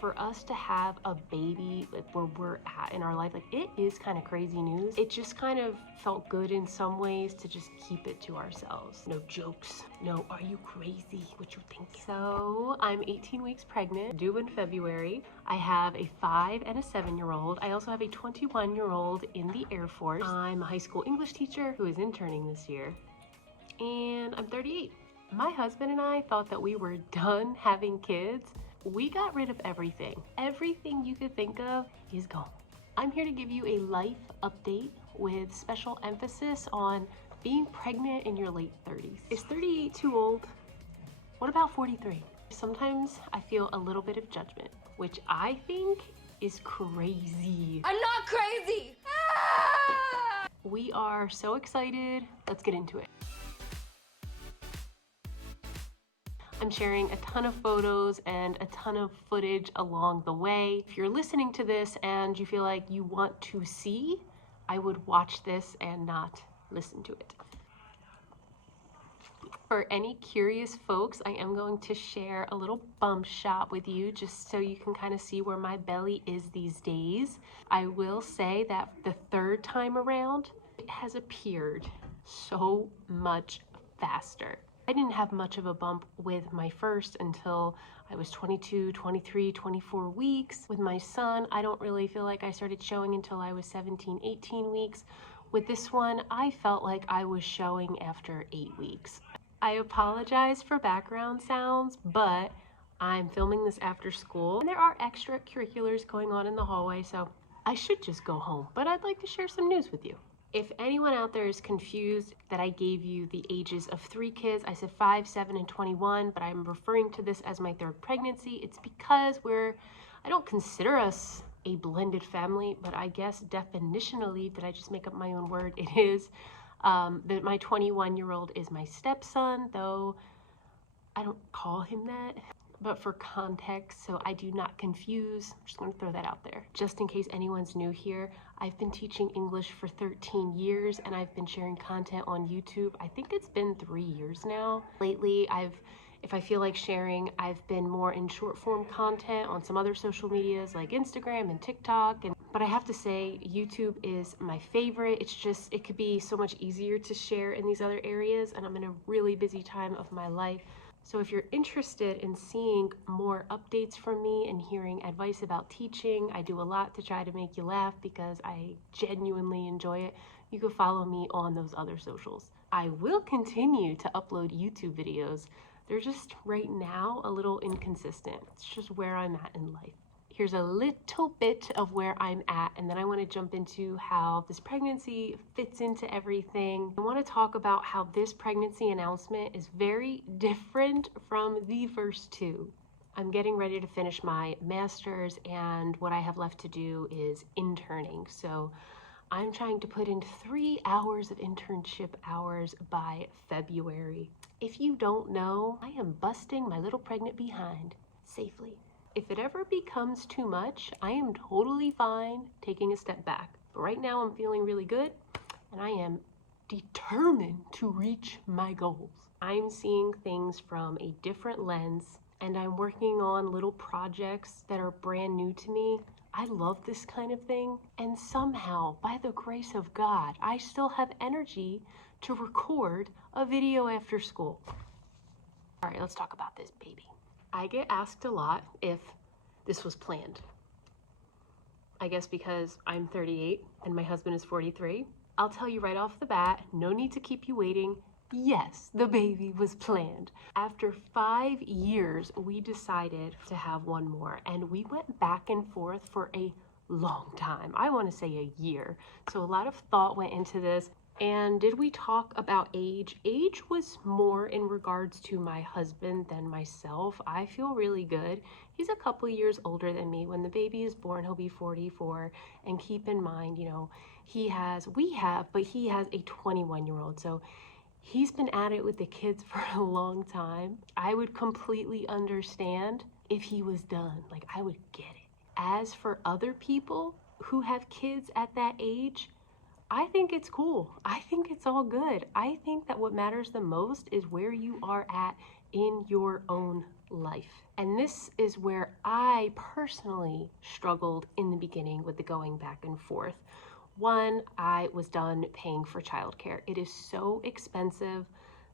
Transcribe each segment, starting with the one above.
For us to have a baby like where we're at in our life, like it is kind of crazy news. It just kind of felt good in some ways to just keep it to ourselves. No jokes, no are you crazy, what you think. So I'm 18 weeks pregnant, due in February. I have a 5 and a 7-year-old. I also have a 21-year-old in the Air Force. I'm a high school English teacher who is interning this year, and I'm 38. My husband and I thought that we were done having kids. We got rid of everything. Everything you could think of is gone. I'm here to give you a life update with special emphasis on being pregnant in your late 30s. Is 38 too old? What about 43? Sometimes I feel a little bit of judgment, which I think is crazy. I'm not crazy! Ah! We are so excited. Let's get into it. I'm sharing a ton of photos and a ton of footage along the way. If you're listening to this and you feel like you want to see, I would watch this and not listen to it. For any curious folks, I am going to share a little bump shot with you just so you can kind of see where my belly is these days. I will say that the third time around, it has appeared so much faster. I didn't have much of a bump with my first until I was 22, 23, 24 weeks. With my son, I don't really feel like I started showing until I was 17, 18 weeks. With this one, I felt like I was showing after 8 weeks. I apologize for background sounds, but I'm filming this after school and there are extracurriculars going on in the hallway, so I should just go home, but I'd like to share some news with you. If anyone out there is confused that I gave you the ages of 3 kids, I said 5, 7, and 21, but I'm referring to this as my 3rd pregnancy. It's because I don't consider us a blended family, but I guess definitionally, did I just make up my own word? It is. That my 21-year-old is my stepson, though I don't call him that. But for context, so I do not confuse, I'm just going to throw that out there. Just in case anyone's new here, I've been teaching English for 13 years and I've been sharing content on YouTube. I think it's been 3 years now. Lately, if I feel like sharing, I've been more in short form content on some other social medias like Instagram and TikTok. But I have to say, YouTube is my favorite. It could be so much easier to share in these other areas, and I'm in a really busy time of my life. So if you're interested in seeing more updates from me and hearing advice about teaching, I do a lot to try to make you laugh because I genuinely enjoy it. You can follow me on those other socials. I will continue to upload YouTube videos. They're just right now a little inconsistent. It's just where I'm at in life. Here's a little bit of where I'm at, and then I want to jump into how this pregnancy fits into everything. I want to talk about how this pregnancy announcement is very different from the first 2. I'm getting ready to finish my master's, and what I have left to do is interning. So I'm trying to put in 3 hours of internship hours by February. If you don't know, I am busting my little pregnant behind safely. If it ever becomes too much, I am totally fine taking a step back. But right now I'm feeling really good and I am determined to reach my goals. I'm seeing things from a different lens and I'm working on little projects that are brand new to me. I love this kind of thing, and somehow, by the grace of God, I still have energy to record a video after school. All right, let's talk about this baby. I get asked a lot if this was planned. I guess because I'm 38 and my husband is 43. I'll tell you right off the bat, no need to keep you waiting. Yes, the baby was planned. After 5 years, we decided to have one more, and we went back and forth for a long time. I want to say a year. So a lot of thought went into this. And did we talk about age? Age was more in regards to my husband than myself. I feel really good. He's a couple years older than me. When the baby is born, he'll be 44. And keep in mind, he has a 21-year-old. So he's been at it with the kids for a long time. I would completely understand if he was done. Like, I would get it. As for other people who have kids at that age, I think it's cool. I think it's all good. I think that what matters the most is where you are at in your own life. And this is where I personally struggled in the beginning with the going back and forth. One, I was done paying for childcare. It is so expensive.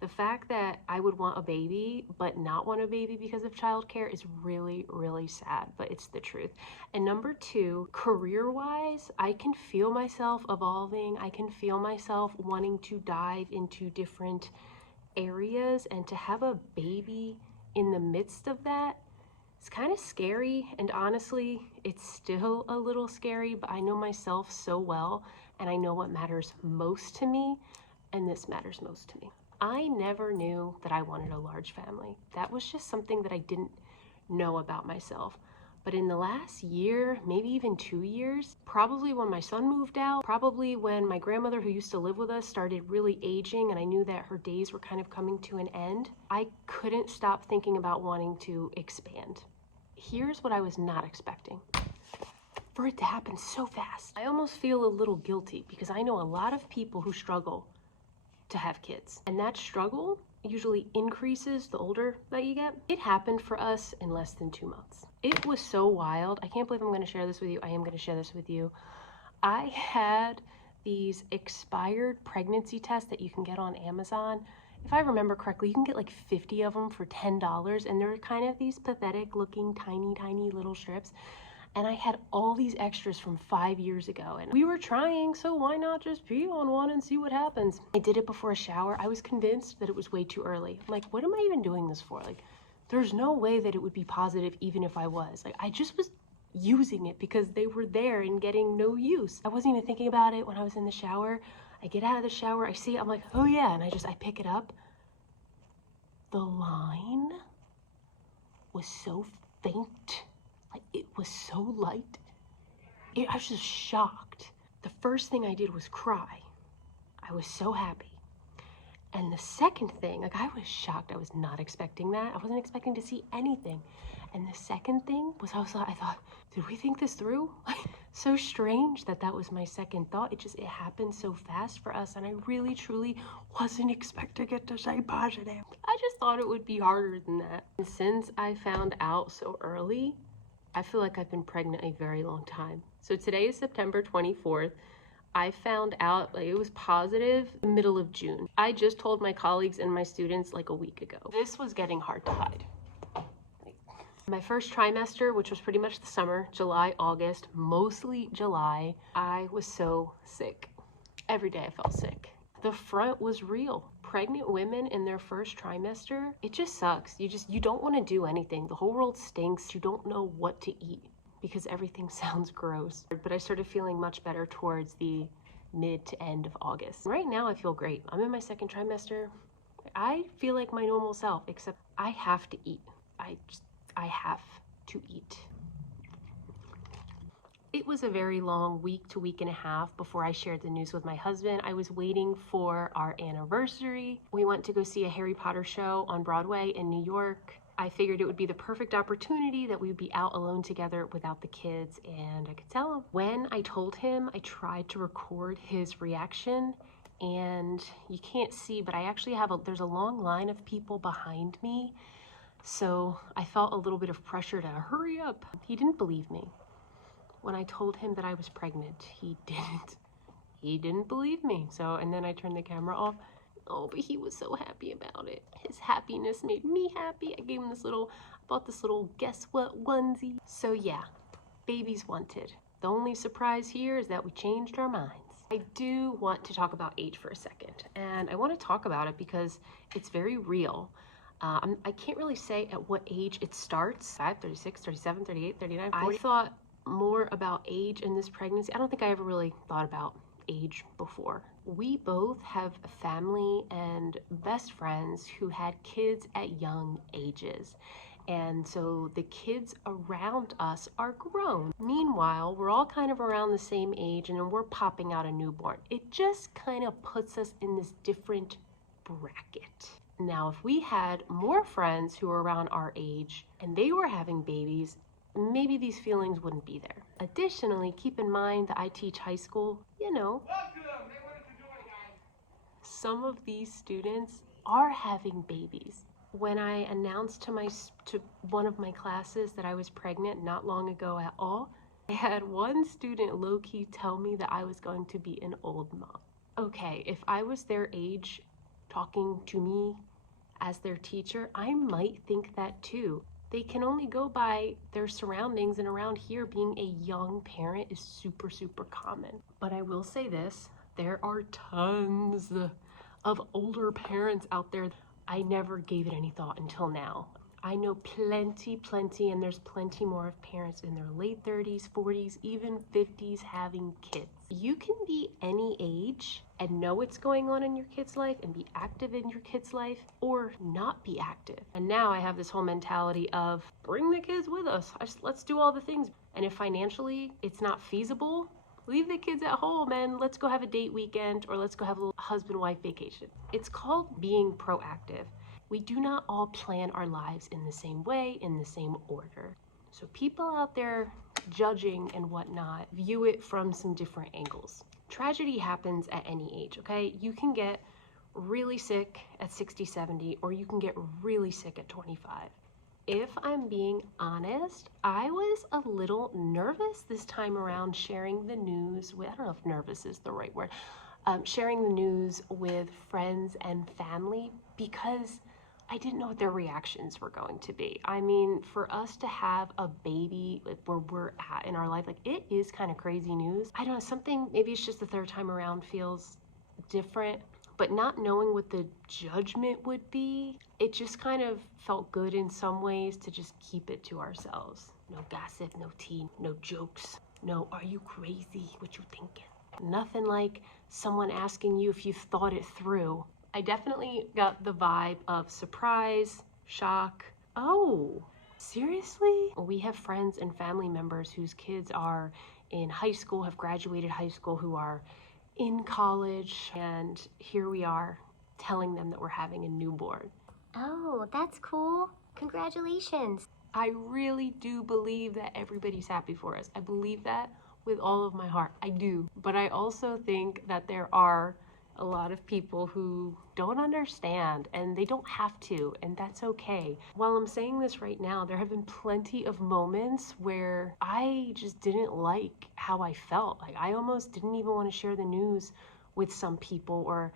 The fact that I would want a baby but not want a baby because of childcare is really, really sad, but it's the truth. And number two, career-wise, I can feel myself evolving. I can feel myself wanting to dive into different areas, and to have a baby in the midst of that, it's kind of scary. And honestly, it's still a little scary, but I know myself so well, and I know what matters most to me, and this matters most to me. I never knew that I wanted a large family. That was just something that I didn't know about myself. But in the last year, maybe even 2 years, probably when my son moved out, probably when my grandmother who used to live with us started really aging and I knew that her days were kind of coming to an end, I couldn't stop thinking about wanting to expand. Here's what I was not expecting. For it to happen so fast. I almost feel a little guilty because I know a lot of people who struggle to have kids. And that struggle usually increases the older that you get. It happened for us in less than 2 months. It was so wild. I can't believe I'm gonna share this with you. I am gonna share this with you. I had these expired pregnancy tests that you can get on Amazon. If I remember correctly, you can get like 50 of them for $10, and they're kind of these pathetic looking tiny little strips. And I had all these extras from 5 years ago, and we were trying, so why not just pee on one and see what happens? I did it before a shower. I was convinced that it was way too early. I'm like, what am I even doing this for? Like, there's no way that it would be positive even if I was. Like, I just was using it because they were there and getting no use. I wasn't even thinking about it when I was in the shower. I get out of the shower, I see it, I'm like, oh yeah, and I pick it up. The line was so faint. It was so light. I was just shocked. The first thing I did was cry. I was so happy. And the second thing, like, I was shocked. I was not expecting that. I wasn't expecting to see anything. And the second thing was I thought, did we think this through? So strange that that was my second thought. It happened so fast for us, and I really, truly wasn't expecting it to say positive. I just thought it would be harder than that. And since I found out so early, I feel like I've been pregnant a very long time. So today is September 24th. I found out it was positive middle of June. I just told my colleagues and my students like a week ago. This was getting hard to hide. My first trimester, which was pretty much the summer, July, August, mostly July, I was so sick. Every day I felt sick. The front was real. Pregnant women in their first trimester, it just sucks. You don't want to do anything. The whole world stinks. You don't know what to eat because everything sounds gross. But I started feeling much better towards the mid to end of August. Right now I feel great. I'm in my second trimester. I feel like my normal self, except I have to eat. I have to eat. It was a very long week to week and a half before I shared the news with my husband. I was waiting for our anniversary. We went to go see a Harry Potter show on Broadway in New York. I figured it would be the perfect opportunity that we would be out alone together without the kids, and I could tell him. When I told him, I tried to record his reaction, and you can't see, but I actually there's a long line of people behind me, so I felt a little bit of pressure to hurry up. He didn't believe me. When I told him that I was pregnant, he didn't believe me. So, and then I turned the camera off. Oh, but he was so happy about it. His happiness made me happy. I gave him bought this little guess what onesie. So yeah, babies wanted. The only surprise here is that we changed our minds. I do want to talk about age for a second, and I want to talk about it because it's very real. I can't really say at what age it starts. 5, 36, 37, 38, 39, 40. I thought more about age in this pregnancy. I don't think I ever really thought about age before. We both have family and best friends who had kids at young ages. And so the kids around us are grown. Meanwhile, we're all kind of around the same age, and then we're popping out a newborn. It just kind of puts us in this different bracket. Now, if we had more friends who were around our age and they were having babies, maybe these feelings wouldn't be there. Additionally, keep in mind that I teach high school, some of these students are having babies. When I announced to one of my classes that I was pregnant not long ago at all, I had one student low-key tell me that I was going to be an old mom. Okay, if I was their age talking to me as their teacher, I might think that too. They can only go by their surroundings, and around here, being a young parent is super, super common. But I will say this, there are tons of older parents out there. I never gave it any thought until now. I know plenty, and there's plenty more of parents in their late 30s, 40s, even 50s having kids. You can be any age and know what's going on in your kid's life and be active in your kid's life, or not be active. And now I have this whole mentality of bring the kids with us. Let's do all the things. And if financially it's not feasible, leave the kids at home and let's go have a date weekend, or let's go have a little husband-wife vacation. It's called being proactive. We do not all plan our lives in the same way, in the same order. So people out there judging and whatnot view it from some different angles. Tragedy happens at any age, okay? You can get really sick at 60, 70, or you can get really sick at 25. If I'm being honest, I was a little nervous this time around sharing the news with, I don't know if nervous is the right word, sharing the news with friends and family, because I didn't know what their reactions were going to be. I mean, for us to have a baby like where we're at in our life, like it is kind of crazy news. I don't know, something, maybe it's just the third time around feels different, but not knowing what the judgment would be, it just kind of felt good in some ways to just keep it to ourselves. No gossip, no tea, no jokes, no, are you crazy? What you thinking? Nothing like someone asking you if you've thought it through. I definitely got the vibe of surprise, shock. Oh, seriously? We have friends and family members whose kids are in high school, have graduated high school, who are in college, and here we are telling them that we're having a newborn. Oh, that's cool. Congratulations. I really do believe that everybody's happy for us. I believe that with all of my heart. I do. But I also think that there are a lot of people who don't understand, and they don't have to, and that's okay. While I'm saying this right now, there have been plenty of moments where I just didn't like how I felt. Like I almost didn't even want to share the news with some people, or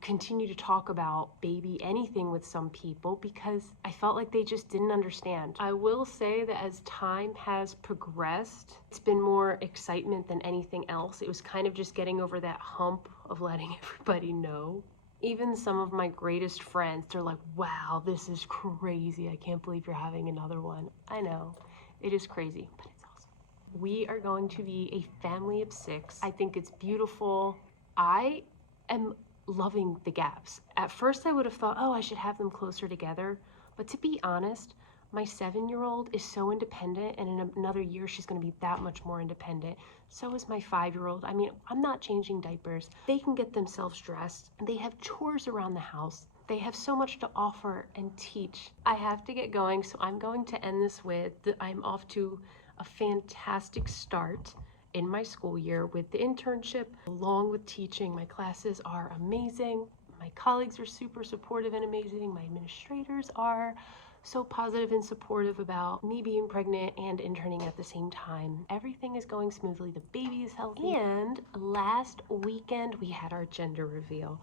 continue to talk about baby anything with some people, because I felt like they just didn't understand. I will say that as time has progressed, it's been more excitement than anything else. It was kind of just getting over that hump of letting everybody know. Even some of my greatest friends, they're like, wow, this is crazy. I can't believe you're having another one. I know, it is crazy, but it's awesome. We are going to be a family of 6. I think it's beautiful. I am loving the gaps. At first I would have thought, oh, I should have them closer together. But to be honest, my 7-year-old is so independent, and in another year she's going to be that much more independent. So is my 5-year-old. I mean, I'm not changing diapers. They can get themselves dressed. They have chores around the house. They have so much to offer and teach. I have to get going, so I'm going to end this with I'm off to a fantastic start in my school year with the internship, along with teaching. My classes are amazing. My colleagues are super supportive and amazing. My administrators are so positive and supportive about me being pregnant and interning at the same time. Everything is going smoothly. The baby is healthy. And last weekend, we had our gender reveal.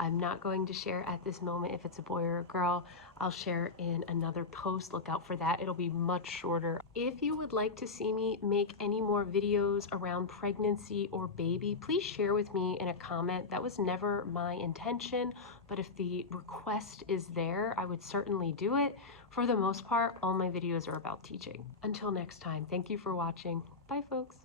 I'm not going to share at this moment if it's a boy or a girl. I'll share in another post. Look out for that. It'll be much shorter. If you would like to see me make any more videos around pregnancy or baby, please share with me in a comment. That was never my intention, but if the request is there, I would certainly do it. For the most part, all my videos are about teaching. Until next time, thank you for watching. Bye, folks.